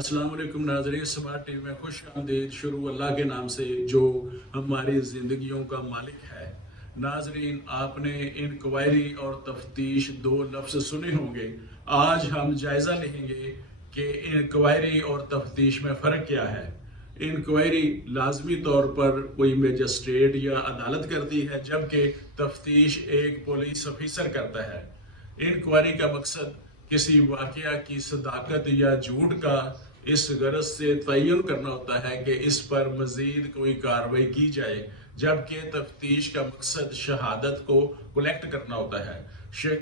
अस्सलाम वालेकुम नाज़रीन, स्मार्ट टीवी में खुश आमदीद। शुरू अल्लाह के नाम से जो हमारी ज़िंदगियों का मालिक है। नाज़रीन, आपने इंक्वायरी और तफ्तीश दो लफ्ज़ सुने होंगे। आज हम जायज़ा लेंगे कि इंक्वायरी और तफ्तीश में फ़र्क क्या है। इंक्वायरी लाजमी तौर पर कोई मजिस्ट्रेट या अदालत करती है, जबकि तफ्तीश एक पुलिस ऑफिसर करता है। इंक्वायरी का मकसद किसी वाक़या की सदाकत या झूठ का इस गरज से तयन करना होता है कि इस पर मज़ीद कोई कार्रवाई की जाए, जबकि तफ्तीश का मकसद शहादत को कलेक्ट करना होता है।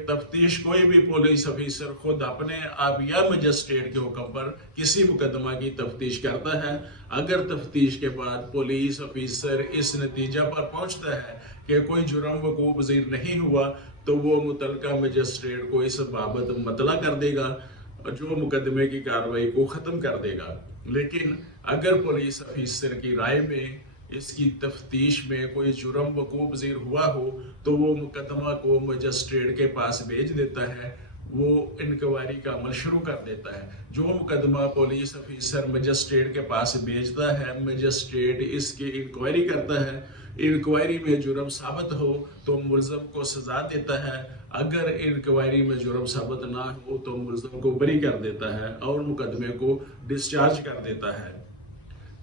तफ्तीश कोई भी पुलिस ऑफिसर खुद अपने आप या मजिस्ट्रेट के हुक्म पर किसी मुकदमा की तफ्तीश करता है। अगर तफ्तीश के बाद पुलिस ऑफिसर इस नतीजा पर पहुंचता है कि कोई जुर्म वकूअ पज़ीर नहीं हुआ, तो वो मुतलका मजिस्ट्रेट को इस बाबत मतला कर देगा, जो मुकदमे की कार्रवाई को ख़त्म कर देगा। लेकिन अगर पुलिस ऑफिसर की राय में इसकी तफ्तीश में कोई जुर्म वकूअ पज़ीर हुआ हो, तो वो मुकदमा को मजिस्ट्रेट के पास भेज देता है। वो इंक्वायरी का अमल शुरू कर देता है। जो मुकदमा पुलिस ऑफिसर मजिस्ट्रेट के पास भेजता है, मजिस्ट्रेट इसकी इंक्वायरी करता है। इंक्वायरी में जुर्म साबित हो तो मुलज़म को सज़ा देता है। अगर इंक्वायरी में जुर्म साबित ना हो तो मुलज़म को बरी कर देता है और मुकदमे को डिस्चार्ज कर देता है।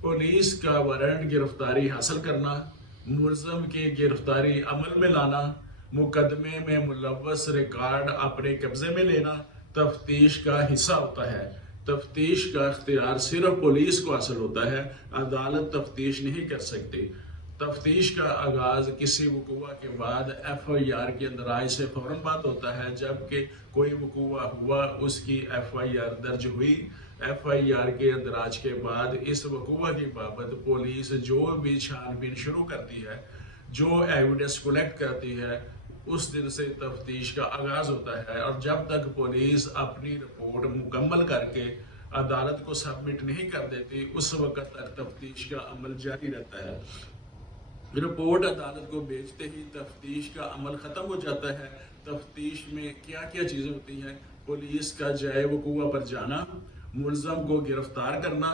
पुलिस का वारंट गिरफ्तारी हासिल करना, मुलज़म की गिरफ्तारी अमल में लाना, मुकदमे में मुलव्वस रिकॉर्ड अपने कब्जे में लेना तफ्तीश का हिस्सा होता है। तफ्तीश का इख्तियार सिर्फ पुलिस को हासिल होता है, अदालत तफ्तीश नहीं कर सकती। तफ्तीश का आगाज़ किसी वकूआ के बाद FIR के अंदराज से फ़ौरन बाद होता है। जबकि कोई वकूआ हुआ, उसकी FIR दर्ज हुई, FIR के अंदराज के बाद इस वकूआ की बाबत पुलिस जो भी छानबीन शुरू करती है, जो एविडेंस कलेक्ट करती है, उस दिन से तफ्तीश का आगाज़ होता है। और जब तक पुलिस अपनी रिपोर्ट मुकम्मल करके अदालत को सबमिट नहीं कर देती, उस वक्त तक तफ्तीश का अमल जारी रहता है। रिपोर्ट अदालत को भेजते ही तफ्तीश का अमल ख़त्म हो जाता है। तफ्तीश में क्या क्या चीज़ें होती हैं? पुलिस का जाए वकूआ पर जाना, मुलज़म को गिरफ्तार करना,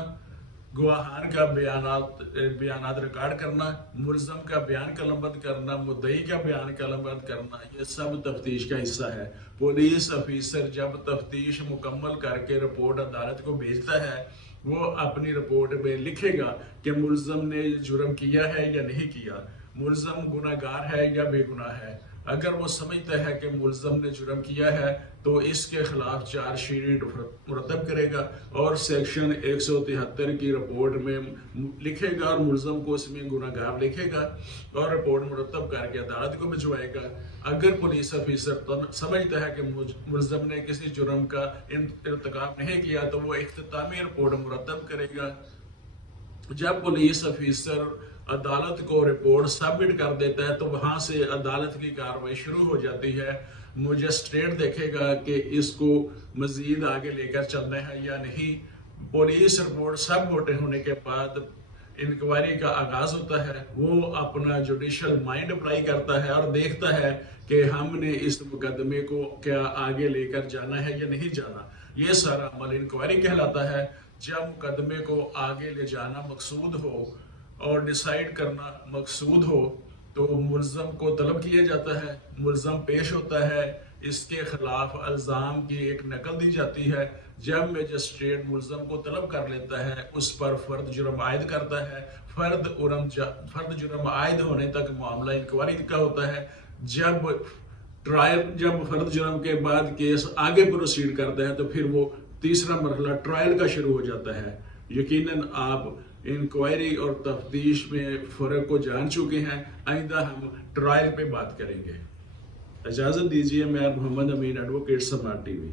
गवाहान का बयानात रिकॉर्ड करना, मुलज़म का बयान कलमबंद करना, मुद्दई का बयान कलमबंद करना, ये सब तफ्तीश का हिस्सा है। पुलिस ऑफिसर जब तफ्तीश मुकम्मल करके रिपोर्ट अदालत को भेजता है, वो अपनी रिपोर्ट में लिखेगा कि मुलज़म ने जुर्म किया है या नहीं किया, मुलज़म गुनाहगार है या बेगुनाह है। अगर वो समझता है कि मुलज़म ने जुर्म किया है, तो इसके खिलाफ चार्जशीट मुरतब करेगा और सेक्शन 173 की रिपोर्ट में लिखेगा और मुलज़म को इसमें गुनाहगार लिखेगा और रिपोर्ट मुरतब करके अदालत को भिजवाएगा। अगर पुलिस ऑफिसर समझता है कि मुलज़म ने किसी जुर्म का इर्तिकाब नहीं किया, तो वो इख्तितामी रिपोर्ट मुरतब करेगा। जब पुलिस ऑफिसर अदालत को रिपोर्ट सबमिट कर देता है, तो वहां से अदालत की कार्रवाई शुरू हो जाती है। मजिस्ट्रेट देखेगा कि इसको मजीद आगे लेकर चलना है या नहीं। पुलिस रिपोर्ट सबमिट होने के बाद इंक्वायरी का आगाज होता है। वो अपना जुडिशल माइंड अप्लाई करता है और देखता है कि हमने इस मुकदमे को क्या आगे लेकर जाना है या नहीं जाना। ये सारा अमल इंक्वायरी कहलाता है। जब मुकदमे को आगे ले जाना मकसूद हो और डिसाइड करना मकसूद हो, तो मुलज़म को तलब किया जाता है। मुलज़म पेश होता है, इसके खिलाफ इल्ज़ाम की एक नकल दी जाती है। जब मजिस्ट्रेट मुलज़म को तलब कर लेता है, उस पर फ़र्द जुर्म आयद करता है। फ़र्द जुर्म आयद होने तक मामला इंक्वायरी का होता है। जब फ़र्द जुर्म के बाद केस आगे प्रोसीड करता है, तो फिर वो तीसरा मरहला ट्रायल का शुरू हो जाता है। यकीनन आप इंक्वायरी और तफ्तीश में फ़र्क को जान चुके हैं। आइंदा हम ट्रायल पे बात करेंगे। इजाज़त दीजिए। मैं मोहम्मद अमीन, एडवोकेट, स्मार्ट टीवी।